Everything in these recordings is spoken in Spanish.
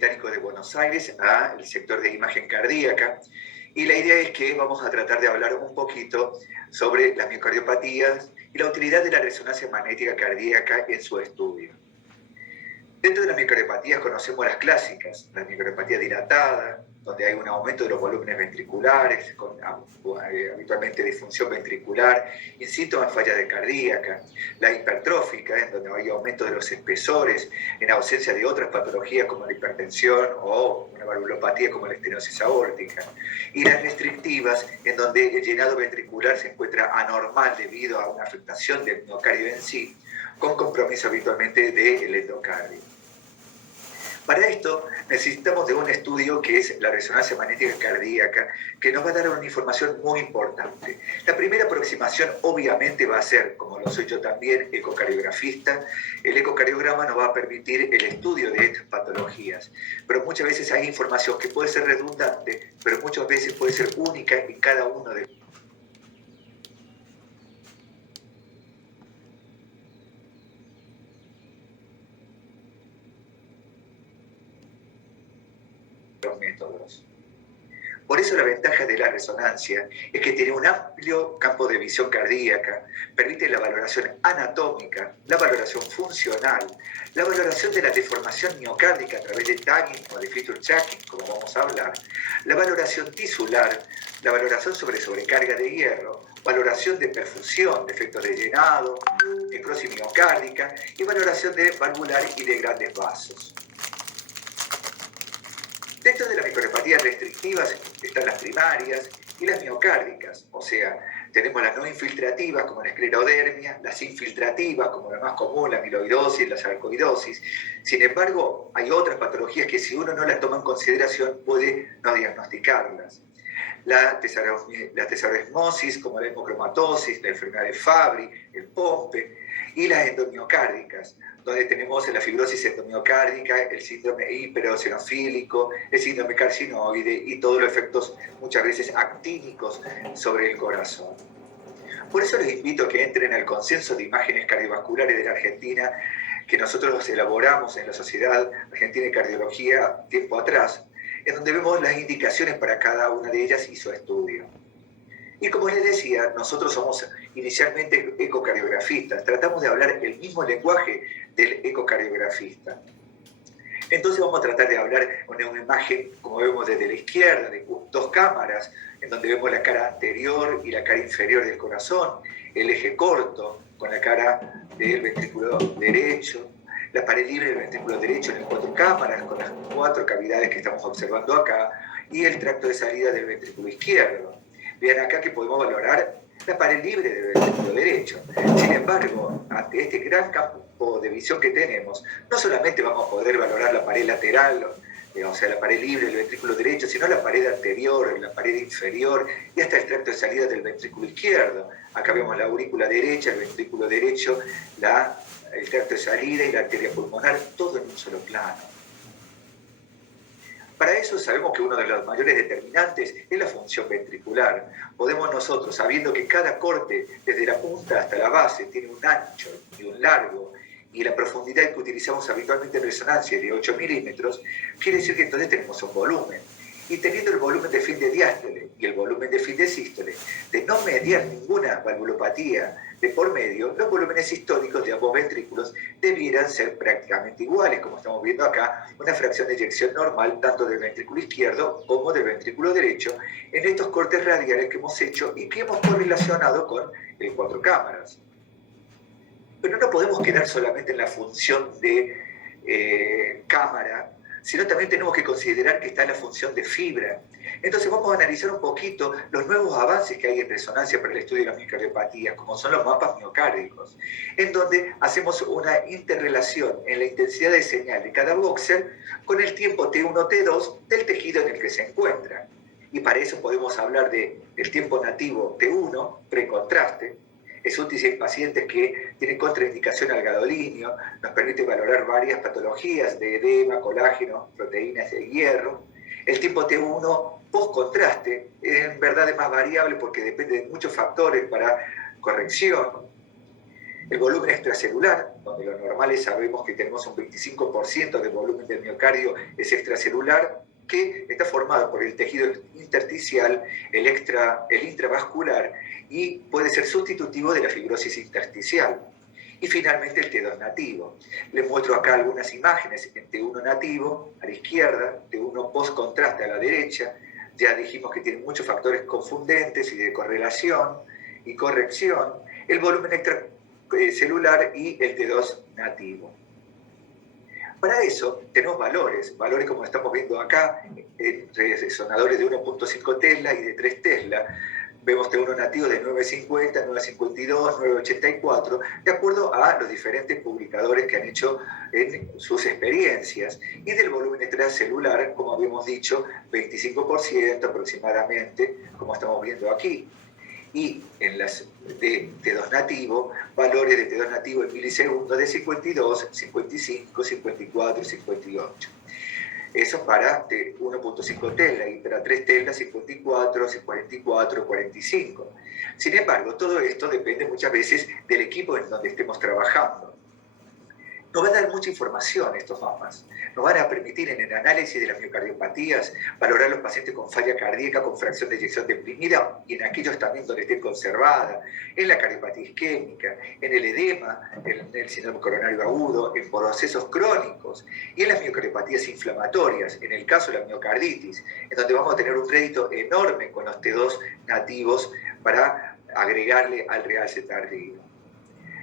Británico de Buenos Aires al sector de imagen cardíaca. Y la idea es que vamos a tratar de hablar un poquito sobre las miocardiopatías y la utilidad de la resonancia magnética cardíaca en su estudio. Dentro de las micropatías conocemos las clásicas, la micropatía dilatada, donde hay un aumento de los volúmenes ventriculares, con habitualmente disfunción ventricular y síntomas de falla cardíaca, la hipertrófica, en donde hay aumento de los espesores en ausencia de otras patologías como la hipertensión o una valvulopatía como la estenosis aórtica, y las restrictivas, en donde el llenado ventricular se encuentra anormal debido a una afectación del miocardio en sí, con compromiso habitualmente del endocardio. Para esto necesitamos de un estudio que es la resonancia magnética cardíaca, que nos va a dar una información muy importante. La primera aproximación obviamente va a ser, como lo soy yo también, ecocardiografista. El ecocardiograma nos va a permitir el estudio de estas patologías, pero muchas veces hay información que puede ser redundante, pero muchas veces puede ser única en cada uno de los métodos. Por eso la ventaja de la resonancia es que tiene un amplio campo de visión cardíaca, permite la valoración anatómica, la valoración funcional, la valoración de la deformación miocárdica a través de tagging o de feature checking, como vamos a hablar, la valoración tisular, la valoración sobre sobrecarga de hierro, valoración de perfusión, de efectos de llenado, necrosis miocárdica y valoración de valvular y de grandes vasos. Dentro de las micropatías restrictivas están las primarias y las miocárdicas, o sea, tenemos las no infiltrativas como la esclerodermia, las infiltrativas como la más común, la amiloidosis, la sarcoidosis. Sin embargo, hay otras patologías que si uno no las toma en consideración puede no diagnosticarlas. La tesaroesmosis como la hemocromatosis, la enfermedad de Fabry, el POMPE, y las endomiocárdicas, donde tenemos la fibrosis endomiocárdica, el síndrome hiperoeosinofílico, el síndrome carcinoide y todos los efectos muchas veces actínicos sobre el corazón. Por eso les invito a que entren al consenso de imágenes cardiovasculares de la Argentina, que nosotros elaboramos en la Sociedad Argentina de Cardiología tiempo atrás, en donde vemos las indicaciones para cada una de ellas y su estudio. Y como les decía, nosotros somos inicialmente ecocardiografistas, tratamos de hablar el mismo lenguaje del ecocardiografista. Entonces vamos a tratar de hablar con una imagen, como vemos desde la izquierda, de dos cámaras, en donde vemos la cara anterior y la cara inferior del corazón, el eje corto con la cara del ventrículo derecho, la pared libre del ventrículo derecho en las 4 cámaras, con las 4 cavidades que estamos observando acá, y el tracto de salida del ventrículo izquierdo. Vean acá que podemos valorar la pared libre del ventrículo derecho. Sin embargo, ante este gran campo de visión que tenemos, no solamente vamos a poder valorar la pared lateral, o sea, la pared libre del ventrículo derecho, sino la pared anterior, la pared inferior y hasta el tracto de salida del ventrículo izquierdo. Acá vemos la aurícula derecha, el ventrículo derecho, el tracto de salida y la arteria pulmonar, todo en un solo plano. Para eso sabemos que uno de los mayores determinantes es la función ventricular. Podemos nosotros, sabiendo que cada corte, desde la punta hasta la base, tiene un ancho y un largo, y la profundidad que utilizamos habitualmente en resonancia es de 8 milímetros, quiere decir que entonces tenemos un volumen. Y teniendo el volumen de fin de diástole y el volumen de fin de sístole, de no mediar ninguna valvulopatía de por medio, los volúmenes históricos de ambos ventrículos debieran ser prácticamente iguales, como estamos viendo acá, una fracción de eyección normal tanto del ventrículo izquierdo como del ventrículo derecho en estos cortes radiales que hemos hecho y que hemos correlacionado con el 4 cámaras. Pero no podemos quedar solamente en la función de cámara, sino también tenemos que considerar que está la función de fibra. Entonces vamos a analizar un poquito los nuevos avances que hay en resonancia para el estudio de las miocardiopatías, como son los mapas miocárdicos, en donde hacemos una interrelación en la intensidad de señal de cada voxel con el tiempo T1, T2 del tejido en el que se encuentra. Y para eso podemos hablar del tiempo nativo T1, precontraste. Es útil en pacientes que tienen contraindicación al gadolinio, nos permite valorar varias patologías de edema, colágeno, proteínas de hierro. El tiempo T1 post-contraste en verdad es más variable porque depende de muchos factores para corrección. El volumen extracelular, donde lo normal es, sabemos que tenemos un 25% del volumen del miocardio es extracelular, que está formado por el tejido intersticial, el intravascular, y puede ser sustitutivo de la fibrosis intersticial. Y finalmente el T2 nativo. Les muestro acá algunas imágenes en T1 nativo a la izquierda, T1 post-contraste a la derecha. Ya dijimos que tiene muchos factores confundentes y de correlación y corrección. El volumen extracelular y el T2 nativo. Para eso tenemos valores como estamos viendo acá, resonadores de 1.5 Tesla y de 3 Tesla. Vemos T1 nativo de 950, 952, 984, de acuerdo a los diferentes publicadores que han hecho en sus experiencias. Y del volumen extracelular, como habíamos dicho, 25% aproximadamente, como estamos viendo aquí. Y en las de T2 nativo, valores de T2 nativo en milisegundos de 52, 55, 54 y 58. Eso para 1.5 Tesla, y para 3 Tesla 54, 44, 45. Sin embargo, todo esto depende muchas veces del equipo en donde estemos trabajando. Nos van a dar mucha información estos mapas. Nos van a permitir en el análisis de las miocardiopatías valorar a los pacientes con falla cardíaca con fracción de eyección deprimida y en aquellos también donde esté conservada, en la cardiopatía isquémica, en el edema, en el síndrome coronario agudo, en procesos crónicos y en las miocardiopatías inflamatorias, en el caso de la miocarditis, en donde vamos a tener un crédito enorme con los T2 nativos para agregarle al realce tardío.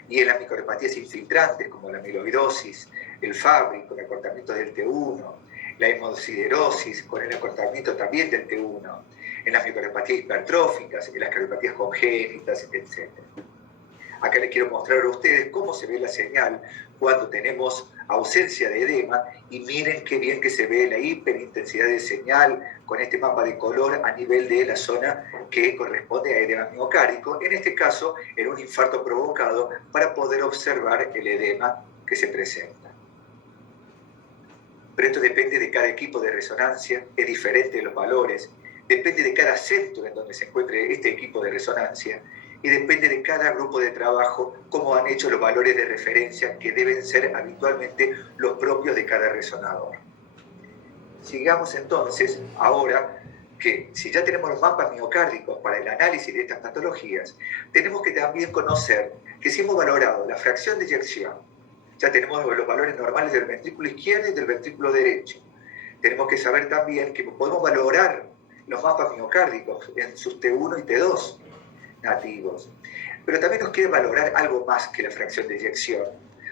Y en las micropatías infiltrantes, como la amiloidosis, el Fabry, con el acortamiento del T1, la hemosiderosis, con el acortamiento también del T1, en las micropatías hipertróficas, en las cardiopatías congénitas, etc. Acá les quiero mostrar a ustedes cómo se ve la señal cuando tenemos ausencia de edema, y miren qué bien que se ve la hiperintensidad de señal con este mapa de color a nivel de la zona que corresponde a edema miocárdico, en este caso en un infarto provocado, para poder observar el edema que se presenta. Pero esto depende de cada equipo de resonancia, es diferente los valores, depende de cada centro en donde se encuentre este equipo de resonancia, y depende de cada grupo de trabajo cómo han hecho los valores de referencia que deben ser habitualmente los propios de cada resonador. Sigamos entonces ahora que si ya tenemos los mapas miocárdicos para el análisis de estas patologías, tenemos que también conocer que si hemos valorado la fracción de eyección, ya tenemos los valores normales del ventrículo izquierdo y del ventrículo derecho. Tenemos que saber también que podemos valorar los mapas miocárdicos en sus T1 y T2 nativos. Pero también nos quiere valorar algo más que la fracción de eyección,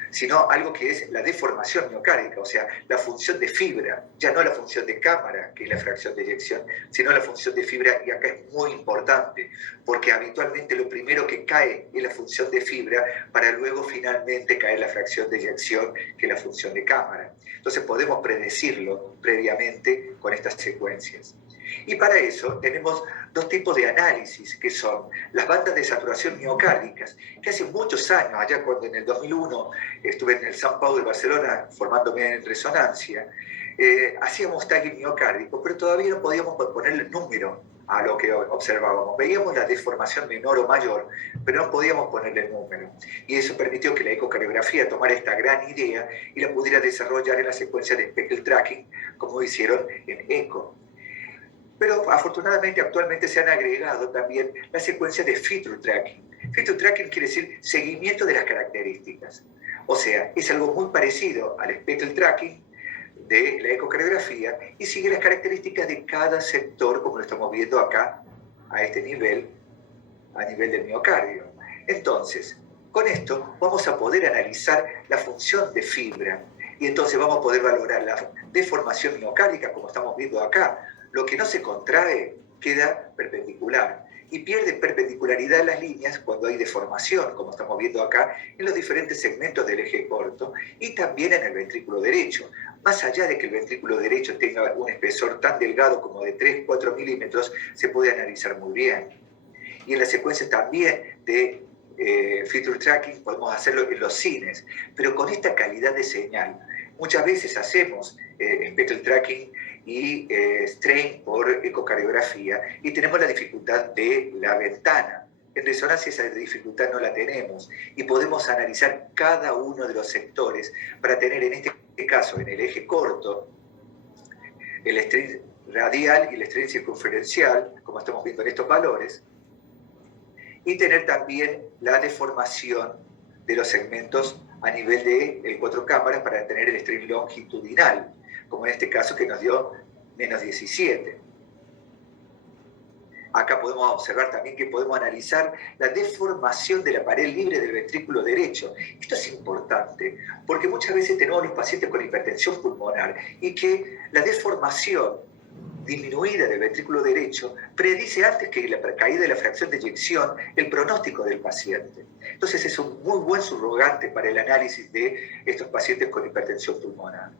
sino algo que es la deformación miocárdica, o sea, la función de fibra, ya no la función de cámara, que es la fracción de eyección, sino la función de fibra, y acá es muy importante, porque habitualmente lo primero que cae es la función de fibra, para luego finalmente caer la fracción de eyección, que es la función de cámara. Entonces podemos predecirlo previamente con estas secuencias. Y para eso tenemos dos tipos de análisis, que son las bandas de saturación miocárdicas, que hace muchos años, allá cuando en el 2001 estuve en el San Pau de Barcelona formándome en resonancia, hacíamos tagging miocárdico, pero todavía no podíamos ponerle número a lo que observábamos. Veíamos la deformación menor o mayor, pero no podíamos ponerle número. Y eso permitió que la ecocardiografía tomara esta gran idea y la pudiera desarrollar en la secuencia de speckle tracking, como hicieron en ECO. Pero afortunadamente actualmente se han agregado también la secuencia de feature tracking. Feature tracking quiere decir seguimiento de las características. O sea, es algo muy parecido al speckle tracking de la ecocardiografía y sigue las características de cada sector, como lo estamos viendo acá, a este nivel, a nivel del miocardio. Entonces, con esto vamos a poder analizar la función de fibra y entonces vamos a poder valorar la deformación miocárdica, como estamos viendo acá. Lo que no se contrae queda perpendicular y pierde perpendicularidad en las líneas cuando hay deformación, como estamos viendo acá, en los diferentes segmentos del eje corto y también en el ventrículo derecho. Más allá de que el ventrículo derecho tenga un espesor tan delgado como de 3-4 milímetros, se puede analizar muy bien. Y en la secuencia también de feature tracking podemos hacerlo en los cines, pero con esta calidad de señal. Muchas veces hacemos speckle tracking y strain por ecocardiografía y tenemos la dificultad de la ventana, en resonancia esa dificultad no la tenemos y podemos analizar cada uno de los sectores para tener en este caso, en el eje corto, el strain radial y el strain circunferencial, como estamos viendo en estos valores, y tener también la deformación de los segmentos a nivel de 4 cámaras para tener el strain longitudinal, como en este caso que nos dio menos 17. Acá podemos observar también que podemos analizar la deformación de la pared libre del ventrículo derecho. Esto es importante porque muchas veces tenemos los pacientes con hipertensión pulmonar y que la deformación disminuida del ventrículo derecho predice antes que la caída de la fracción de eyección el pronóstico del paciente. Entonces es un muy buen subrogante para el análisis de estos pacientes con hipertensión pulmonar.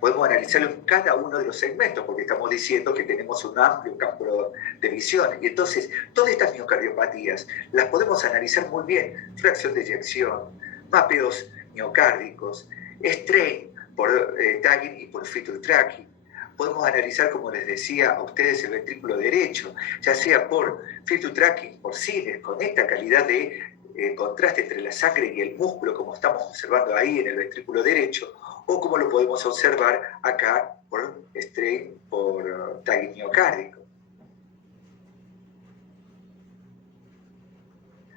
Podemos analizarlo en cada uno de los segmentos, porque estamos diciendo que tenemos un amplio campo de visión. Y entonces, todas estas miocardiopatías las podemos analizar muy bien. Fracción de eyección, mapeos miocárdicos, strain por tagging y por feature tracking. Podemos analizar, como les decía a ustedes, el ventrículo derecho, ya sea por feature tracking, por cines, con esta calidad de contraste entre la sangre y el músculo, como estamos observando ahí en el ventrículo derecho, o como lo podemos observar acá por strain, por tagging miocárdico.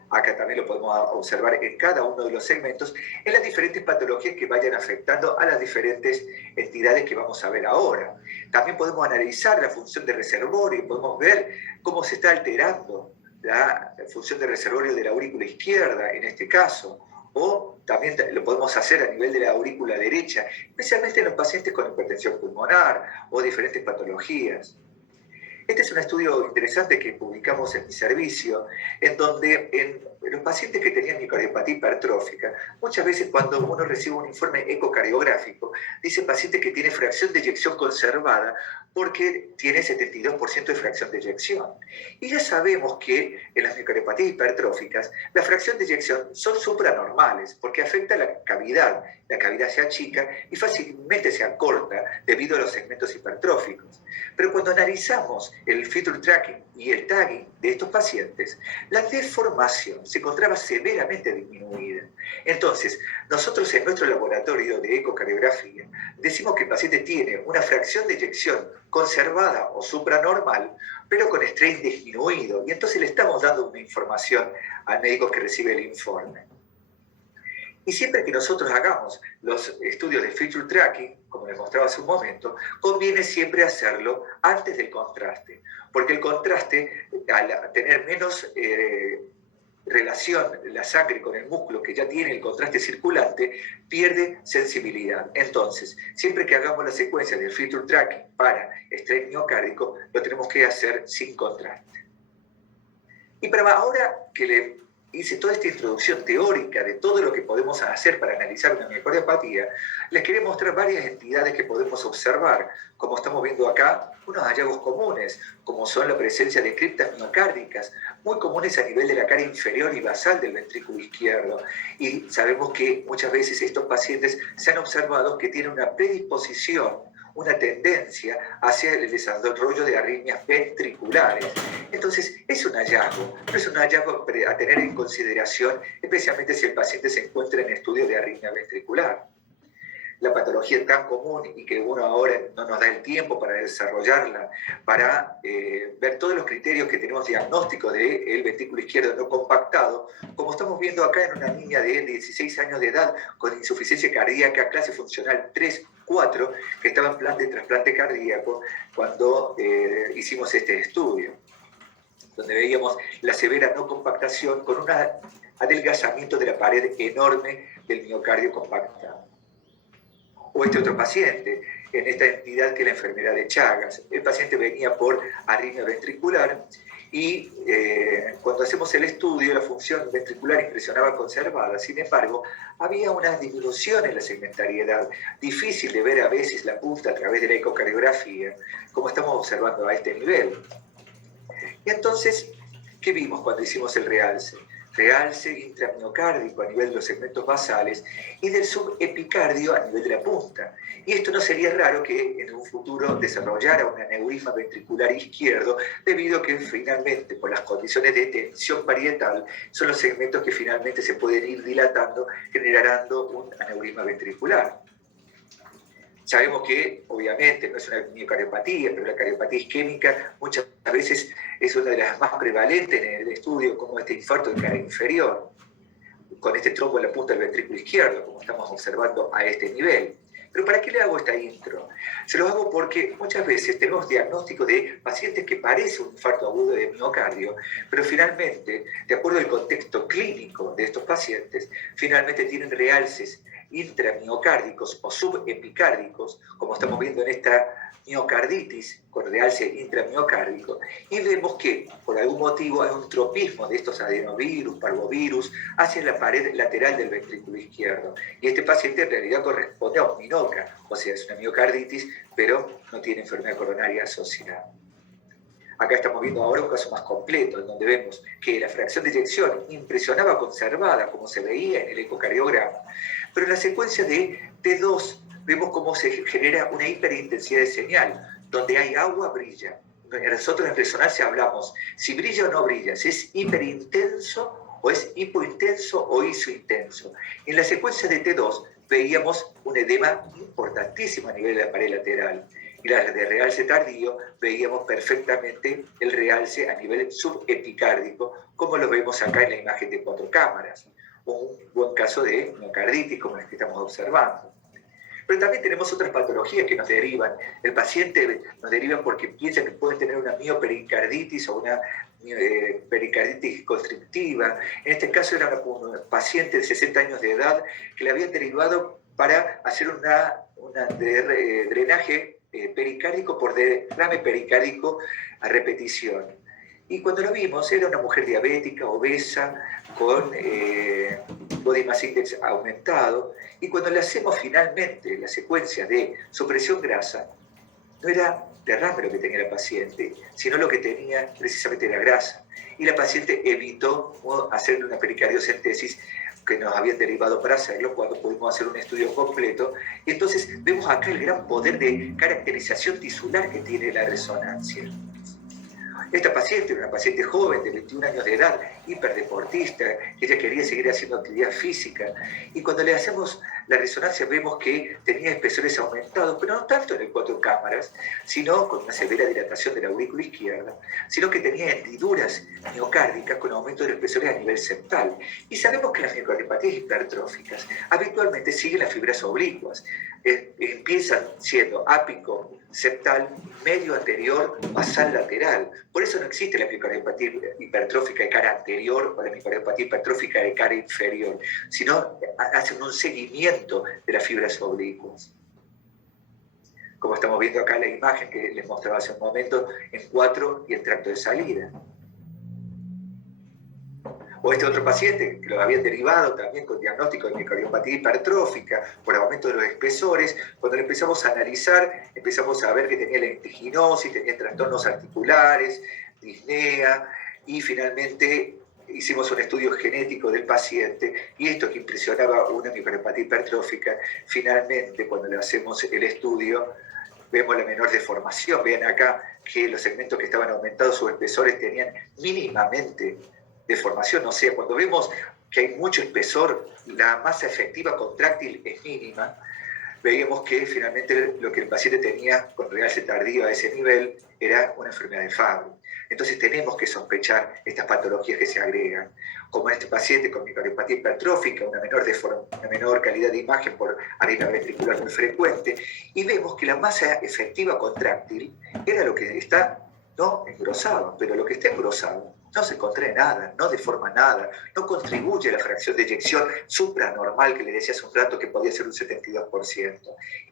Acá también lo podemos observar en cada uno de los segmentos, en las diferentes patologías que vayan afectando a las diferentes entidades que vamos a ver ahora. También podemos analizar la función de reservorio, podemos ver cómo se está alterando la función de reservorio de la aurícula izquierda, en este caso, o también lo podemos hacer a nivel de la aurícula derecha, especialmente en los pacientes con hipertensión pulmonar o diferentes patologías. Este es un estudio interesante que publicamos en mi servicio, en donde en los pacientes que tenían miocardiopatía hipertrófica, muchas veces cuando uno recibe un informe ecocardiográfico, dice paciente que tiene fracción de eyección conservada porque tiene 72% de fracción de eyección. Y ya sabemos que en las miocardiopatías hipertróficas, la fracción de eyección son supranormales porque afecta la cavidad se achica y fácilmente se acorta debido a los segmentos hipertróficos. Pero cuando analizamos el feature tracking y el tagging de estos pacientes, la deformación se encontraba severamente disminuida. Entonces, nosotros en nuestro laboratorio de ecocardiografía decimos que el paciente tiene una fracción de eyección conservada o supranormal, pero con strain disminuido, y entonces le estamos dando una información al médico que recibe el informe. Y siempre que nosotros hagamos los estudios de feature tracking, como les mostraba hace un momento, conviene siempre hacerlo antes del contraste, porque el contraste, al tener menos relación la sangre con el músculo que ya tiene el contraste circulante, pierde sensibilidad. Entonces, siempre que hagamos la secuencia del feature tracking para strain miocárdico, lo tenemos que hacer sin contraste. Y para ahora que le hice toda esta introducción teórica de todo lo que podemos hacer para analizar una miocardiopatía, les quería mostrar varias entidades que podemos observar, como estamos viendo acá, unos hallazgos comunes, como son la presencia de criptas miocárdicas, muy comunes a nivel de la cara inferior y basal del ventrículo izquierdo. Y sabemos que muchas veces estos pacientes se han observado que tienen una predisposición, una tendencia hacia el desarrollo de arritmias ventriculares. Entonces, es un hallazgo, pero es un hallazgo a tener en consideración, especialmente si el paciente se encuentra en estudio de arritmia ventricular. La patología tan común y que uno ahora no nos da el tiempo para desarrollarla, para ver todos los criterios que tenemos diagnóstico del ventrículo izquierdo no compactado, como estamos viendo acá en una niña de 16 años de edad con insuficiencia cardíaca, clase funcional 3-4, que estaba en plan de trasplante cardíaco cuando hicimos este estudio, donde veíamos la severa no compactación con un adelgazamiento de la pared enorme del miocardio compactado. O este otro paciente, en esta entidad que es la enfermedad de Chagas. El paciente venía por arritmia ventricular y cuando hacemos el estudio, la función ventricular impresionaba conservada. Sin embargo, había una disminución en la segmentariedad, difícil de ver a veces la punta a través de la ecocardiografía, como estamos observando a este nivel. Y entonces, ¿qué vimos cuando hicimos el realce? realce intramiocárdico a nivel de los segmentos basales y del subepicardio a nivel de la punta. Y esto no sería raro que en un futuro desarrollara un aneurisma ventricular izquierdo, debido a que finalmente, por las condiciones de tensión parietal, son los segmentos que finalmente se pueden ir dilatando, generando un aneurisma ventricular. Sabemos que, obviamente, no es una miocardiopatía, pero la cardiopatía isquémica muchas veces es una de las más prevalentes en el estudio, como este infarto de cara inferior, con este trombo en la punta del ventrículo izquierdo, como estamos observando a este nivel. Pero ¿para qué le hago esta intro? Se lo hago porque muchas veces tenemos diagnóstico de pacientes que parecen un infarto agudo de miocardio, pero finalmente, de acuerdo al contexto clínico de estos pacientes, finalmente tienen realces intramiocárdicos o subepicárdicos, como estamos viendo en esta miocarditis con realce intramiocárdico, y vemos que por algún motivo hay un tropismo de estos adenovirus, parvovirus, hacia la pared lateral del ventrículo izquierdo. Y este paciente en realidad corresponde a un minoca, o sea, es una miocarditis, pero no tiene enfermedad coronaria asociada. Acá estamos viendo ahora un caso más completo, en donde vemos que la fracción de eyección impresionaba conservada, como se veía en el ecocardiograma, pero en la secuencia de T2 vemos cómo se genera una hiperintensidad de señal. Donde hay agua, brilla. Nosotros en resonancia hablamos si brilla o no brilla, si es hiperintenso o es hipointenso o isointenso. En la secuencia de T2 veíamos un edema importantísimo a nivel de la pared lateral. Y la de realce tardío veíamos perfectamente el realce a nivel subepicárdico, como lo vemos acá en la imagen de 4 cámaras. Un buen caso de miocarditis, como el que estamos observando. Pero también tenemos otras patologías que nos derivan. El paciente nos deriva porque piensa que puede tener una miopericarditis o una pericarditis constrictiva. En este caso era una paciente de 60 años de edad que le habían derivado para hacer un drenaje pericárdico por derrame pericárdico a repetición. Y cuando lo vimos, era una mujer diabética, obesa, con body mass index aumentado. Y cuando le hacemos finalmente la secuencia de supresión grasa, no era derrame lo que tenía la paciente, sino lo que tenía precisamente era grasa. Y la paciente evitó hacer una pericardiocentesis que nos habían derivado para hacerlo cuando pudimos hacer un estudio completo. Y entonces vemos acá el gran poder de caracterización tisular que tiene la resonancia. Esta paciente era una paciente joven de 21 años de edad, hiperdeportista, que ella quería seguir haciendo actividad física, y cuando le hacemos la resonancia vemos que tenía espesores aumentados, pero no tanto en el 4 cámaras, sino con una severa dilatación de la aurícula izquierda, sino que tenía hendiduras miocárdicas con aumento de espesores a nivel septal. Y sabemos que las miocardiopatías hipertróficas habitualmente siguen las fibras oblicuas, empiezan siendo ápico septal, medio anterior, basal lateral. Por eso no existe la miocardiopatía hipertrófica de cara anterior o la miocardiopatía hipertrófica de cara inferior, sino hacen un seguimiento de las fibras oblicuas. Como estamos viendo acá en la imagen que les mostraba hace un momento, en 4 y en tracto de salida. O este otro paciente que lo habían derivado también con diagnóstico de miocardiopatía hipertrófica por aumento de los espesores. Cuando lo empezamos a analizar, empezamos a ver que tenía lentiginosis, tenía trastornos articulares, disnea, y finalmente hicimos un estudio genético del paciente, y esto que impresionaba una miocardiopatía hipertrófica, finalmente cuando le hacemos el estudio, vemos la menor deformación. Vean acá que los segmentos que estaban aumentados, sus espesores tenían mínimamente deformación, o sea, cuando vemos que hay mucho espesor, la masa efectiva contráctil es mínima, veíamos que finalmente lo que el paciente tenía con realce tardío a ese nivel era una enfermedad de Fabry. Entonces tenemos que sospechar estas patologías que se agregan, como este paciente con miocardiopatía hipertrófica, una menor calidad de imagen por arritmia ventricular muy frecuente, y vemos que la masa efectiva contráctil era lo que está no engrosado, pero lo que está engrosado no se contrae nada, no deforma nada, no contribuye a la fracción de eyección supranormal que le decía hace un rato que podía ser un 72%.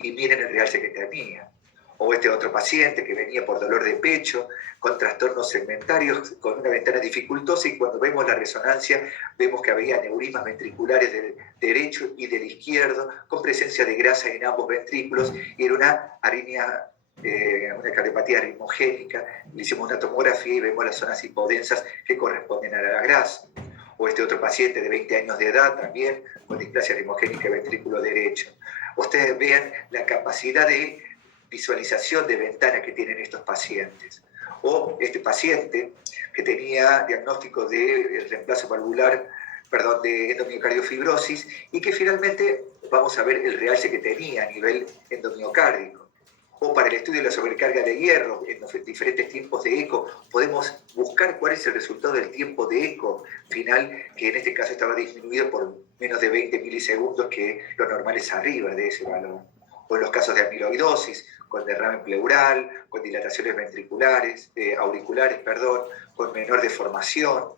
Y miren el realce que tenía. O este otro paciente que venía por dolor de pecho, con trastornos segmentarios, con una ventana dificultosa, y cuando vemos la resonancia vemos que había aneurismas ventriculares del derecho y del izquierdo, con presencia de grasa en ambos ventrículos, y era una arritmia, una cardiopatía arritmogénica. Le hicimos una tomografía y vemos las zonas hipodensas que corresponden a la grasa. O este otro paciente de 20 años de edad también con displasia rimogénica ventrículo derecho. Ustedes vean la capacidad de visualización de ventana que tienen estos pacientes. O este paciente que tenía diagnóstico de reemplazo valvular, perdón, de endomiocardiofibrossis, y que finalmente vamos a ver el realce que tenía a nivel endomiocárdico. O para el estudio de la sobrecarga de hierro en los diferentes tiempos de eco, podemos buscar cuál es el resultado del tiempo de eco final, que en este caso estaba disminuido por menos de 20 milisegundos, que lo normal es arriba de ese valor. O en los casos de amiloidosis, con derrame pleural, con dilataciones ventriculares, auriculares, perdón, con menor deformación,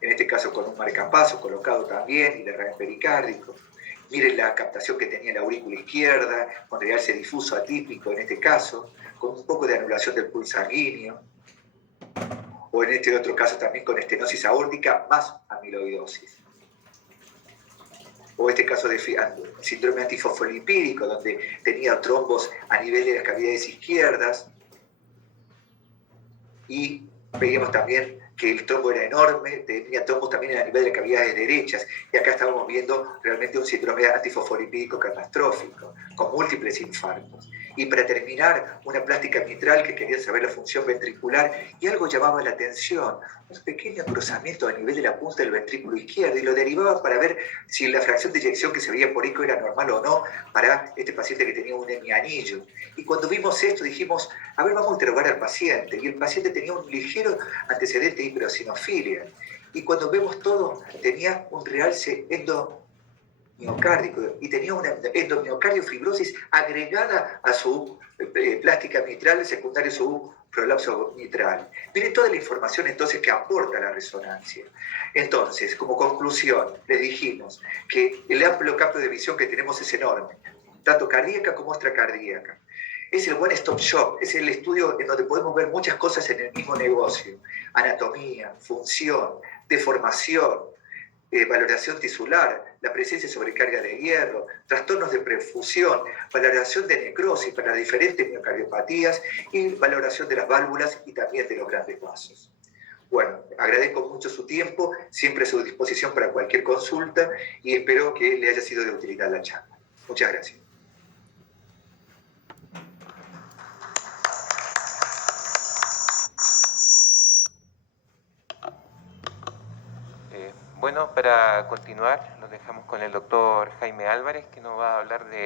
en este caso con un marcapaso colocado también y derrame pericárdico. Miren la captación que tenía la aurícula izquierda, con realce difuso atípico en este caso, con un poco de anulación del pulso sanguíneo, o en este otro caso también con estenosis aórtica más amiloidosis. O este caso de síndrome antifosfolipídico, donde tenía trombos a nivel de las cavidades izquierdas, y veíamos también que el trombo era enorme, tenía trombos también a nivel de cavidades derechas, y acá estábamos viendo realmente un síndrome antifosfolipídico catastrófico, con múltiples infartos. Y para terminar, una plástica mitral que quería saber la función ventricular, y algo llamaba la atención, un pequeño cruzamiento a nivel de la punta del ventrículo izquierdo, y lo derivaba para ver si la fracción de eyección que se veía por eco era normal o no para este paciente que tenía un hemianillo. Y cuando vimos esto dijimos, a ver, vamos a interrogar al paciente, y el paciente tenía un ligero antecedente de hiperosinofilia, y cuando vemos todo, tenía un realce endomiocárdico, y tenía una endomiocardiofibrosis agregada a su plástica mitral secundaria a su prolapso mitral. Miren toda la información entonces que aporta la resonancia. Entonces, como conclusión, les dijimos que el amplio campo de visión que tenemos es enorme, tanto cardíaca como extracardíaca. Es el one stop shop, es el estudio en donde podemos ver muchas cosas en el mismo negocio: anatomía, función, deformación, valoración tisular, la presencia de sobrecarga de hierro, trastornos de perfusión, valoración de necrosis para las diferentes miocardiopatías y valoración de las válvulas y también de los grandes vasos. Bueno, agradezco mucho su tiempo, siempre a su disposición para cualquier consulta, y espero que le haya sido de utilidad la charla. Muchas gracias. Bueno, para continuar, nos dejamos con el doctor Jaime Álvarez, que nos va a hablar de